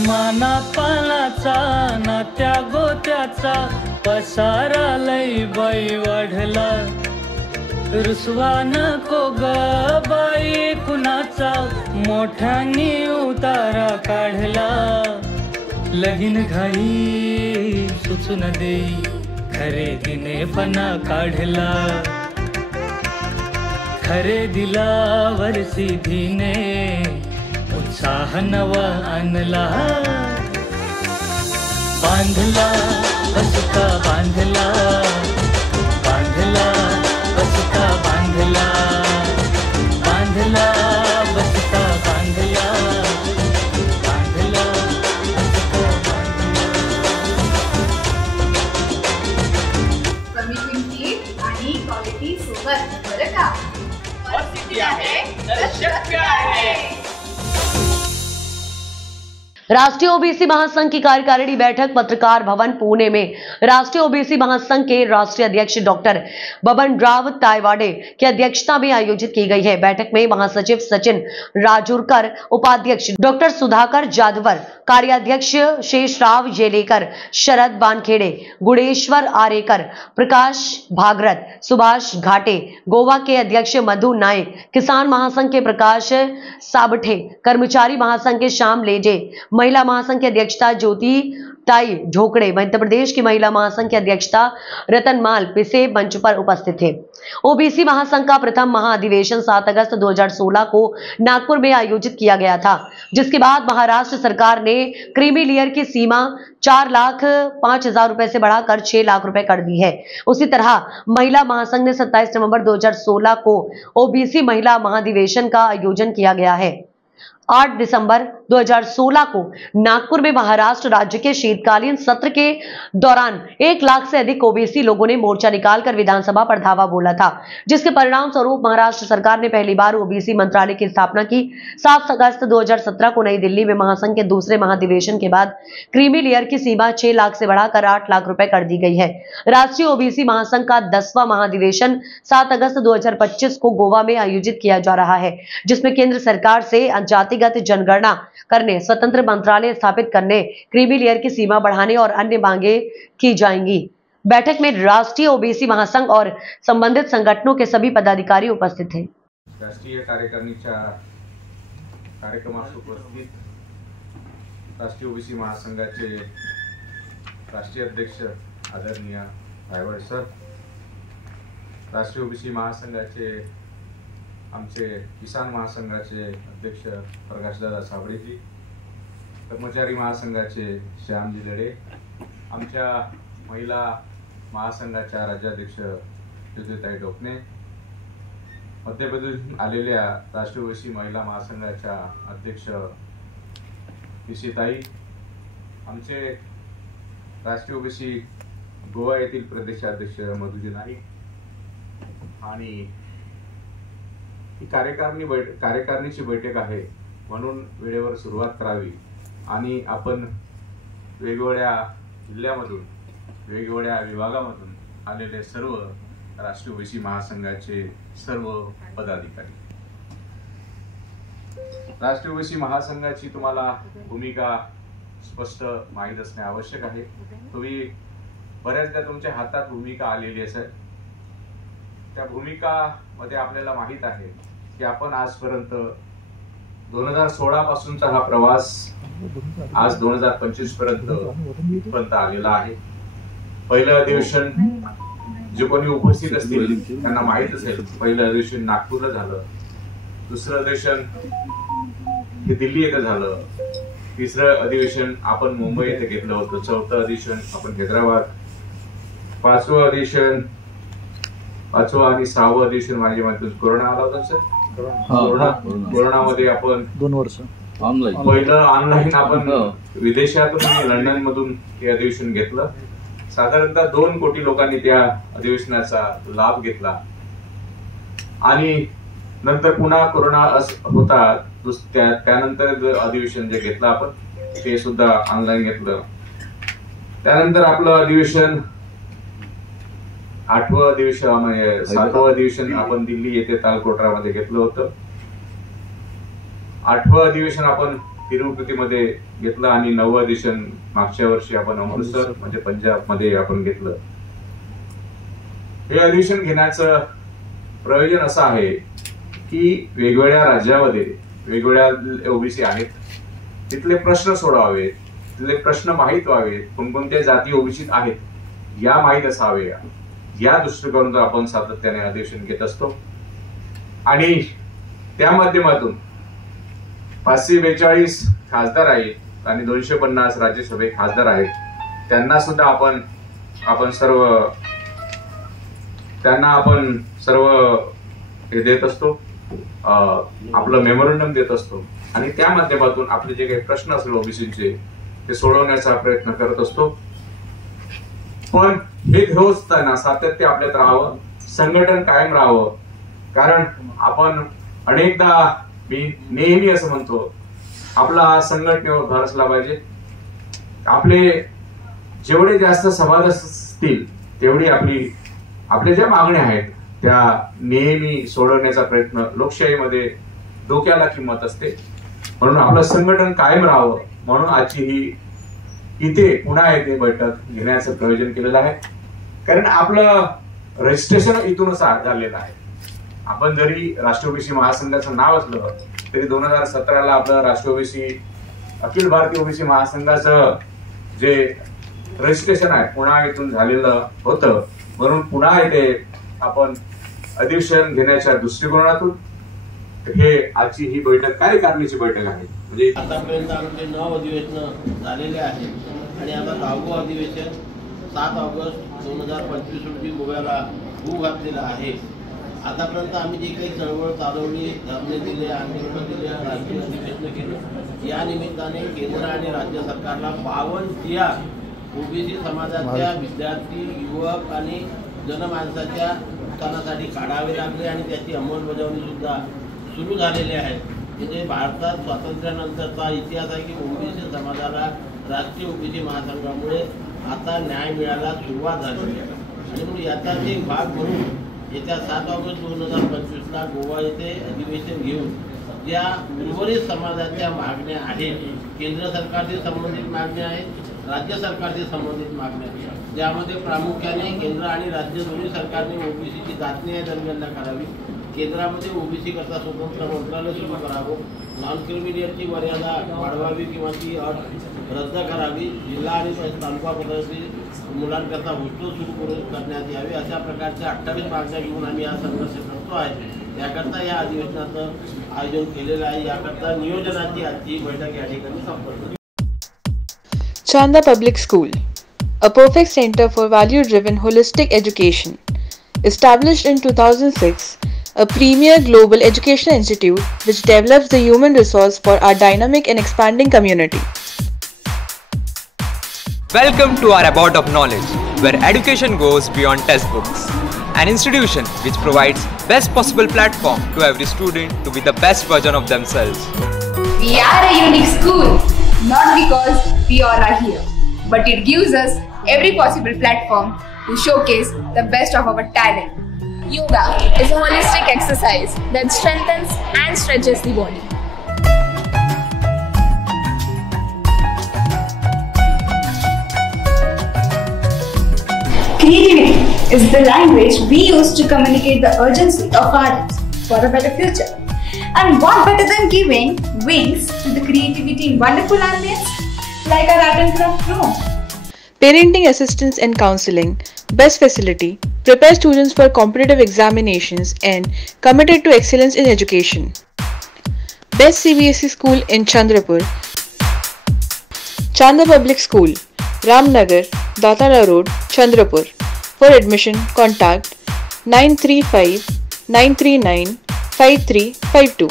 माना पानाचा ना त्या गोत्याचा पसारा लई बाई वाढला, रुसवा नको ग बाई कुणाचा मोठ्यानी उतारा काढला, लगीन घाई सुचून देई खरेदीने पणा काढला, खरेदीला वर्षीधीने उत्साह नवा आणला, बांधला बसका बांधला, बांधला बसका बांधला, बांधला बसका बांधला, बांधला बसका बांधला। कमी किमतीत आणि क्वालिटी सोबत बरं का, सिटी आहे तर शक्य आहे। राष्ट्रीय ओबीसी महासंघ की कार्यकारिणी बैठक पत्रकार भवन पुणे में राष्ट्रीय ओबीसी महासंघ के राष्ट्रीय अध्यक्ष डॉक्टर बबन राव तायवाड़े की अध्यक्षता में आयोजित की गई है। बैठक में महासचिव सचिन राजूरकर, उपाध्यक्ष डॉक्टर सुधाकर जाधवर, कार्याध्यक्ष शेषराव येलेकर, शरद बानखेड़े, गुणेश्वर आरेकर, प्रकाश भागरत, सुभाष घाटे, गोवा के अध्यक्ष मधु नायक, किसान महासंघ के प्रकाश साबठे, कर्मचारी महासंघ के श्याम लेजे, महिला महासंघ की अध्यक्षता ज्योति ताई ढोकड़े, मध्य प्रदेश की महिला महासंघ की अध्यक्षता रतनमाल पिसे मंच पर उपस्थित थे। ओबीसी महासंघ का प्रथम महाअधिवेशन 7 अगस्त 2016 को नागपुर में आयोजित किया गया था, जिसके बाद महाराष्ट्र सरकार ने क्रीमी लेयर की सीमा 4,05,000 रुपए से बढ़ाकर 6 लाख रुपए कर दी है। उसी तरह महिला महासंघ ने 27 नवंबर 2016 को ओबीसी महिला महाधिवेशन का आयोजन किया गया है। 8 दिसंबर 2016 को नागपुर में महाराष्ट्र राज्य के शीतकालीन सत्र के दौरान 1 लाख से अधिक ओबीसी लोगों ने मोर्चा निकालकर विधानसभा पर धावा बोला था, जिसके परिणाम स्वरूप महाराष्ट्र सरकार ने पहली बार ओबीसी मंत्रालय की स्थापना की। 7 अगस्त 2017 को नई दिल्ली में महासंघ के दूसरे महाधिवेशन के बाद क्रीमी लेयर की सीमा 6 लाख से बढ़ाकर 8 लाख रुपए कर दी गई है। राष्ट्रीय ओबीसी महासंघ का 10वां महाधिवेशन 7 अगस्त 2025 को गोवा में आयोजित किया जा रहा है, जिसमें केंद्र सरकार से जातिगत जनगणना करने, स्वतंत्र मंत्रालय स्थापित करने, क्रीमी लेयर की सीमा बढ़ाने और अन्य मांगे की जाएंगी। बैठक में राष्ट्रीय ओबीसी महासंघ और संबंधित संगठनों के सभी पदाधिकारी उपस्थित थे। राष्ट्रीय कार्यकारिणीच्या कार्यक्रमास उपस्थित राष्ट्रीय ओबीसी महासंघाचे राष्ट्रीय अध्यक्ष आदरणीय तायवाड़े सर, राष्ट्रीय ओबीसी महासंघाचे आमचे किसान महासंघाचे अध्यक्ष प्रकाशदादा साबळेजी, कर्मचारी महासंघाचे श्यामजी लेडे, आमच्या महिला महासंघाच्या राज्याध्यक्ष ज्योतिताई ढोकणे, मध्य प्रदेशातून आलेल्या राष्ट्रीय ओबीसी महिला महासंघाच्या अध्यक्ष पिसीताई, आमचे राष्ट्रीय ओबीसी गोवा येथील प्रदेशाध्यक्ष मधुजी नाईक आणि ही कार्यकारिणीची बैठक आहे म्हणून वेळेवर सुरुवात करावी आणि आपण वेगवेगळ्या जिल्ह्यामधून वेगवेगळ्या विभागामधून आलेले सर्व राष्ट्रीय ओबीसी महासंघाचे सर्व पदाधिकारी, राष्ट्रीय ओबीसी महासंघाची तुम्हाला भूमिका स्पष्ट माहीत असणे आवश्यक आहे। तुम्ही बऱ्याचदा तुमच्या हातात भूमिका आलेली असेल, त्या भूमिका मध्ये आपल्याला माहित आहे की आपण आजपर्यंत 2016 पासूनचा हा प्रवास आज 2025 पर्यंत आलेला आहे। पहिलं अधिवेशन जे कोणी उपस्थित असतील त्यांना माहित असेल, पहिलं अधिवेशन नागपूरला झालं, दुसरं अधिवेशन हे दिल्ली येथे झालं, तिसरं अधिवेशन आपण मुंबई येथे घेतलं होतं, चौथं अधिवेशन आपण हैदराबाद, पाचवं अधिवेशन आणि 6वं अधिवेशन माझ्या माहितीतून कोरोना आला होता सर। कोरोनामध्ये आपण 2 वर्ष पहिलं ऑनलाईन आपण विदेशातून लंडन मधून हे अधिवेशन घेतलं। साधारणतः 2 कोटी लोकांनी त्या अधिवेशनाचा लाभ घेतला आणि नंतर पुन्हा कोरोना होता, त्यानंतर अधिवेशन जे घेतलं आपण ते सुद्धा ऑनलाईन घेतलं। त्यानंतर आपलं अधिवेशन 8वं अधिवेशन 7वं अधिवेशन आपण दिल्ली येथे तालकोटरामध्ये घेतलं होतं। 8वं अधिवेशन आपण तिरुपतीमध्ये घेतलं आणि 9व एडिशन मागच्या वर्षी आपण अमृतसर म्हणजे पंजाब मध्ये आपण घेतलं. हे अधिवेशन घेण्याचं प्रयोजन असं आहे की वेगवेगळ्या राज्यामध्ये वेगवेगळ्या ओबीसी आहेत, तिथले प्रश्न सोडवावेत, तिथले प्रश्न माहीत व्हावेत, कोणकोणत्या जाती ओबीसी आहेत या माहीत असावे, या दृष्टिकोनातून आपण सातत्याने अधिवेशन घेत असतो. आणि त्या माध्यमातून 542 खासदार आहेत आणि 250 राज्यसभे खासदार आहेत. त्यांना सुद्धा आपण सर्व हे देत असतो, आपलं मेमोरंडम देत असतो आणि त्या माध्यमातून आपले जे काही प्रश्न असतील ओबीसीचे ते सोडवण्याचा प्रयत्न करत असतो. पण हे घेत असताना सातत्य आपल्यात राहावं, संघटन कायम राहावं. कारण आपण अनेकदा, मी नेहमी असं म्हणतो, आपला संघटनेवर भर असला पाहिजे. आपले जेवढे जास्त समाज असतील तेवढी आपल्या ज्या मागण्या आहेत त्या नेहमी सोडवण्याचा प्रयत्न. लोकशाहीमध्ये डोक्याला किंमत असते, म्हणून आपलं संघटन कायम राहावं म्हणून आजची ही इथे पुन्हा येथे बैठक घेण्याचं प्रयोजन केलेलं आहे. कारण आपलं रजिस्ट्रेशन इथूनच झालेलं आहे. आपण जरी राष्ट्रीय ओबीसी महासंघाचं नाव असलं तरी 2017ला आपलं राष्ट्रीय ओबीसी अखिल भारतीय ओबीसी महासंघाचं जे रजिस्ट्रेशन आहे पुन्हा इथून झालेलं होतं. म्हणून पुन्हा येथे आपण अधिवेशन घेण्याच्या दृष्टिकोनातून हे आजची ही बैठक कार्यकारिणीची बैठक आहे. म्हणजे आतापर्यंत आमचे 9 अधिवेशन झालेले आहेत आणि आता 10वं अधिवेशन 7 ऑगस्ट 2025 रोजी गोव्याला होऊ घातलेलं आहे. आतापर्यंत आम्ही जे काही चळवळ चालवली, धरणे दिले, आंदोलन दिले, राष्ट्रीय अधिवेशन केलं, या निमित्ताने केंद्र आणि राज्य सरकारला 52 ओबीसी समाजाच्या विद्यार्थी, युवक आणि जनमानसाच्या उत्थानासाठी काढावे लागले आणि त्याची अंमलबजावणी सुद्धा सुरू झालेली आहे. म्हणजे भारतात स्वातंत्र्यानंतरचा इतिहास आहे की ओबीसी समाजाला राष्ट्रीय ओबीसी महासंघामुळे आता न्याय मिळायला सुरुवात झाली आहे. आणि म्हणून याचाच एक भाग म्हणून येत्या 7 ऑगस्ट 2025ला गोवा येथे अधिवेशन घेऊन ज्या उर्वरित समाजाच्या मागण्या आहेत, केंद्र सरकारशी संबंधित मागण्या आहेत, राज्य सरकारशी संबंधित मागण्या आहेत, ज्यामध्ये प्रामुख्याने केंद्र आणि राज्य दोन्ही सरकारने ओबीसीची जातनीय जनगणना करावी, केंद्रामध्ये ओबीसी करता स्वतंत्र मंत्रालय सुरू करावं, नॉन क्रिमिलियरची मर्यादा वाढवावी किंवा ती अट रद्द करावी, जिल्हा आणि तालुका पातळीवरील मुलांकरता हॉस्टेल सुरू करण्यात यावे, अशा प्रकारच्या 28 मागण्या घेऊन आम्ही हा संघर्ष करतो आहे. याकरता या अधिवेशनाचं आयोजन केलेलं आहे. याकरता नियोजनाची आजची बैठक या ठिकाणी संपन्न. Chanda Public School, a perfect center for value-driven holistic education. Established in 2006, a premier global educational institute which develops the human resource for our dynamic and expanding community. Welcome to our abode of knowledge, where education goes beyond textbooks. An institution which provides best possible platform to every student to be the best version of themselves. We are a unique school, not because we all are here, but it gives us every possible platform to showcase the best of our talent. Yoga is a holistic exercise that strengthens and stretches the body. Creativity is the language we use to communicate the urgency of our lives for a better future. And what better than giving wings to the creativity in wonderful ambience like our art and craft room? Parenting assistance and counseling, best facility, prepare students for competitive examinations and committed to excellence in education. Best CBSE school in Chandrapur. Chanda Public School, Ramnagar, Datara Road, Chandrapur. For admission, contact 935 939 5352.